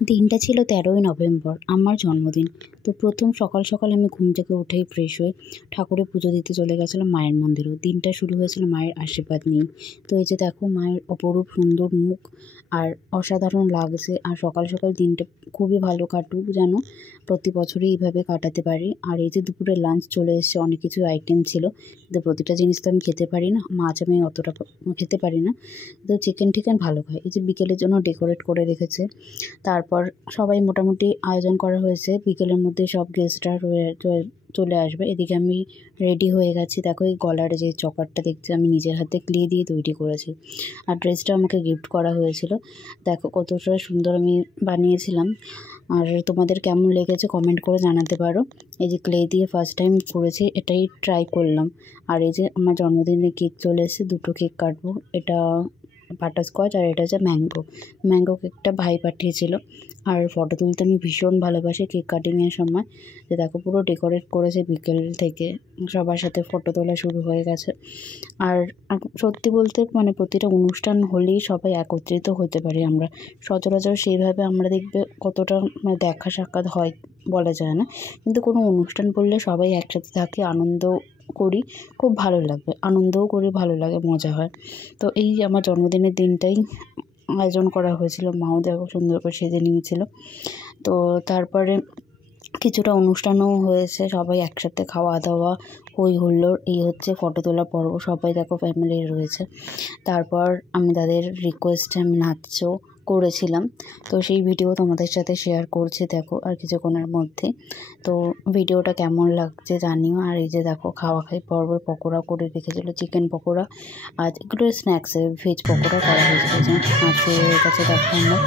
দিনটা ছিল 13ই নভেম্বর, আমার জন্মদিন। তো প্রথম সকাল সকাল আমি ঘুম থেকে উঠেই ফ্রেশ হয়ে ঠাকুরের পুজো দিতে চলে গেছিলাম মায়ের মন্দিরেও। দিনটা শুরু হয়েছিল মায়ের আশীর্বাদ নিয়ে। তো এই যে দেখো মায়ের অপরূপ সুন্দর মুখ, আর অসাধারণ লাগছে। আর সকাল সকাল দিনটা খুবই ভালো কাটুক যেন, প্রতি বছরই এইভাবে কাটাতে পারি। আর এই যে দুপুরে লাঞ্চ চলে এসেছে, অনেক কিছু আইটেম ছিল, কিন্তু প্রতিটা জিনিস তো আমি খেতে পারি না, মাছ আমি অতটা খেতে পারি না। তো চিকেন টিকেন ভালো খাই। এই যে বিকেলের জন্য ডেকোরেট করে রেখেছে। তারপর সবাই মোটামুটি আয়োজন করা হয়েছে, বিকেলের মধ্যে সব গেস্টরা চলে আসবে। এদিকে আমি রেডি হয়ে গেছি। দেখো এই গলার যে চকারটা দেখছি আমি নিজের হাতে ক্লে দিয়ে তৈরি করেছি, আর ড্রেসটা আমাকে গিফট করা হয়েছিল। দেখো কতটা সুন্দর আমি বানিয়েছিলাম। আর তোমাদের কেমন লেগেছে কমেন্ট করে জানাতে পারো। এই যে ক্লে দিয়ে ফার্স্ট টাইম করেছি, এটাই ট্রাই করলাম। আর এই যে আমার জন্মদিনে কেক চলে এসেছে, দুটো কেক কাটবো। এটা বাটারস্কচ আর এটা হচ্ছে ম্যাঙ্গো কেকটা ভাই পাঠিয়েছিল। আর ফটো তুলতে আমি ভীষণ ভালোবাসি কেক কাটিংয়ের সময়। যে দেখো পুরো ডেকোরেট করেছে, বিকেল থেকে সবার সাথে ফটো তোলা শুরু হয়ে গেছে। আর সত্যি বলতে মানে প্রতিটা অনুষ্ঠান হলেই সবাই একত্রিত হতে পারি আমরা। সচরাচর সেইভাবে আমরা দেখবে কতটা মানে দেখা সাক্ষাৎ হয় বলা যায় না, কিন্তু কোনো অনুষ্ঠান করলে সবাই একসাথে থাকে, আনন্দ করি, খুব ভালো লাগে, আনন্দও করি, ভালো লাগে, মজা হয়। তো এই আমার জন্মদিনের দিনটাই আয়োজন করা হয়েছিল, মাও দেখো সুন্দর করে সেজে নিয়েছিল। তো তারপরে কিছুটা অনুষ্ঠানও হয়েছে, সবাই একসাথে খাওয়া দাওয়া, হই হুল্লোড়, এই হচ্ছে ফটো তোলা পর্ব। সবাই দেখো ফ্যামিলির রয়েছে। তারপর আমি তাদের রিকোয়েস্টে আমি নাচও করেছিলাম, তো সেই ভিডিও তোমাদের সাথে শেয়ার করছি দেখো আর কিছুক্ষণের মধ্যে। তো ভিডিওটা কেমন লাগছে জানিও। আর এই যে দেখো খাওয়া খাই পর্ব, পকোড়া করে রেখেছিল, চিকেন পকোড়া। আর এগুলো স্ন্যাক্সে ভেজ পকোড়া করা হয়েছিল, যে আর শুরু হয়ে গেছে দেখো আমরা।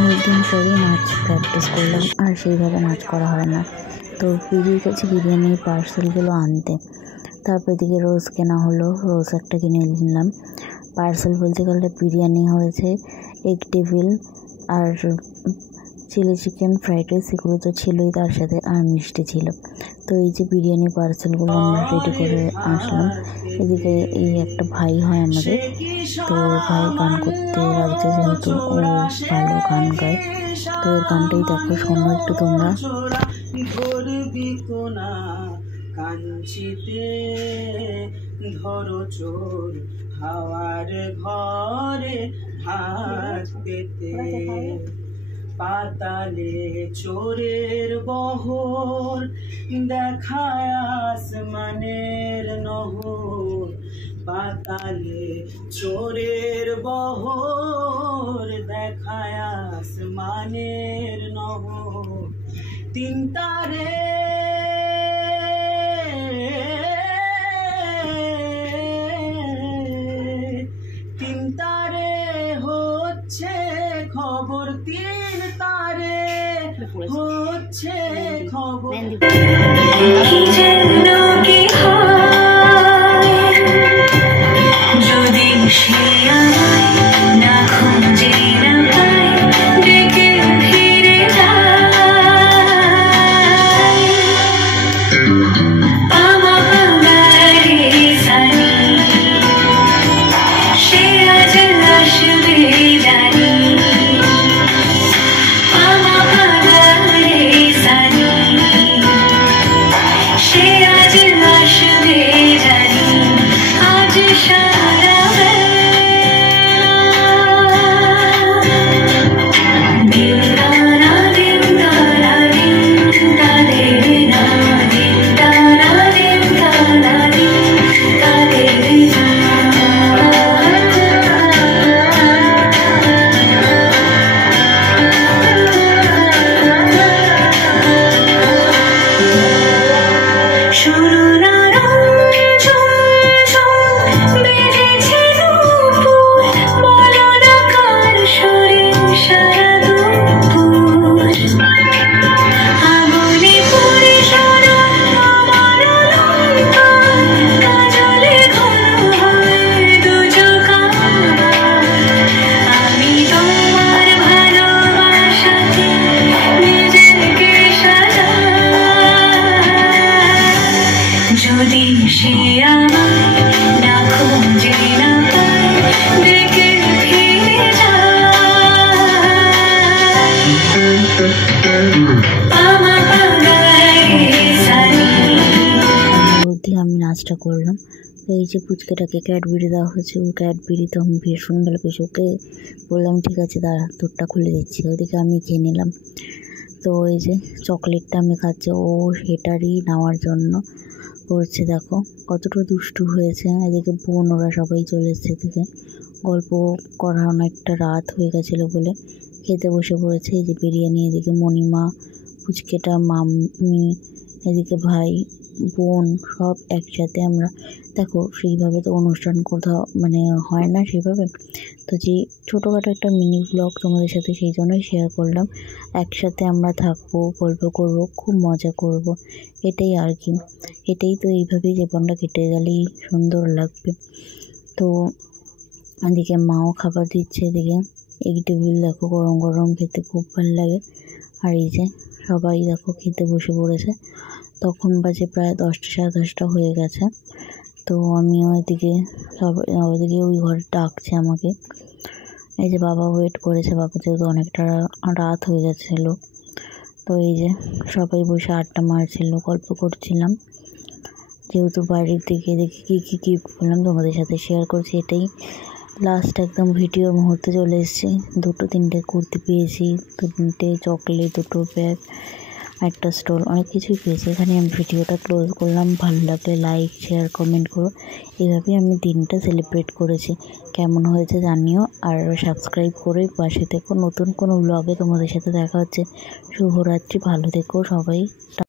অনেকদিন পরেই নাচ প্র্যাকটিস করলাম, আর সেইভাবে নাচ করা হয় না। তো বেরিয়ে গেছি বিরিয়ানির পার্সেলগুলো আনতে। তারপর এদিকে রোজ কেনা হলো, রোজ একটা কিনে নিলাম। পার্সেল বলতে গেলে বিরিয়ানি হয়েছে, এগ টেবিল আর চিলি চিকেন, ফ্রাইড রাইস, এগুলো তো ছিলই তার সাথে, আর মিষ্টি ছিল। তো এই যে বিরিয়ানি পার্সেলগুলো আমরা রেডি করে আসলাম। এদিকে এই একটা ভাই হয় আমাদের, তো ভাই গান করতে লাগছে, যেহেতু ও ভালো গান গায়। তো এর গানটাই দেখো, শোনো একটু তোমরা। কাঞ্চিতে ধরো চোর হাওয়ার ঘরে হাত পেতে, পাতালে চোরের বহর দেখায় আসমানের নহর, পাতালে চোরের বহর দেখায় আসমানের নহর, তিন তারে হচ্ছে খবর, তিন তারে হচ্ছে খবর। যদি সে না খুঁজে না পায়, ডেকে ফিরে যায়, সে আজ আসবে জানি, সে আজ আসবে জানি, আজ সারা যদি সে আমায় না খুঁজে না পায়, ডেকে ফিরে যায়। আমি নাচটা করলাম। তো এই যে পুচকেটাকে ক্যাডবেরি দেওয়া হয়েছে, ও ক্যাডবেরি তো আমি ভীষণ ভালো পেয়েছি। ওকে বললাম ঠিক আছে দাঁড়া, তোরটা খুলে দিচ্ছি। ওদিকে আমি খেয়ে নিলাম। তো এই যে চকলেটটা আমি খাচ্ছি, ও সেটারই নেওয়ার জন্য করছে। দেখো কতটা দুষ্টু হয়েছে। এদিকে বোন ওরা সবাই চলে এসছে, এদিকে গল্প করা অনেকটা রাত হয়ে গেছিলো বলে খেতে বসে পড়েছে। এই যে বিরিয়ানি, এদিকে মণিমা, পুচকেটা, মাম্মি, এদিকে ভাই, বোন, সব একসাথে আমরা। দেখো সেইভাবে তো অনুষ্ঠান কোথাও মানে হয় না সেভাবে, তো যে ছোটোখাটো একটা মিনি ব্লগ তোমাদের সাথে সেই জন্যই শেয়ার করলাম। একসাথে আমরা থাকবো, গল্প করব, খুব মজা করব, এটাই আর কি। এটাই তো, এইভাবেই জীবনটা কেটে গেলেই সুন্দর লাগবে। তো এদিকে মাও খাবার দিচ্ছে, এদিকে এগ টেবিল দেখো গরম গরম, খেতে খুব ভালো লাগে। আর এই যে সবাই দেখো খেতে বসে পড়েছে। তখন বাজে প্রায় 10টা, সাড়ে 10টা হয়ে গেছে। তো আমিও এদিকে ওদিকে ওই ঘরে ডাকছে আমাকে। এই যে বাবা ওয়েট করেছে, বাবা যেহেতু অনেকটা রাত হয়ে গেছিলো। তো এই যে সবাই বসে আড্ডা মারছিল, গল্প করছিলাম। যেহেতু বাড়ির দিকে দেখি কী গিফট করলাম তোমাদের সাথে শেয়ার করছি। এটাই লাস্ট একদম ভিডিওর মুহূর্তে চলে এসেছি। 2-3টে কুর্তি পেয়েছি, 2-3টে চকলেট, 2টো ব্যাগ, একটা স্টল, অনেক কিছুই পেয়েছি। এখানে আমি ভিডিওটা ক্লোজ করলাম। ভালো লাগলে লাইক, শেয়ার, কমেন্ট করো। এইভাবেই আমি দিনটা সেলিব্রেট করেছি। কেমন হয়েছে জানিও, আর সাবস্ক্রাইব করে পাশে থেকো। নতুন কোনো ব্লগে তোমাদের সাথে দেখা হচ্ছে। শুভরাত্রি, ভালো থেকো সবাই।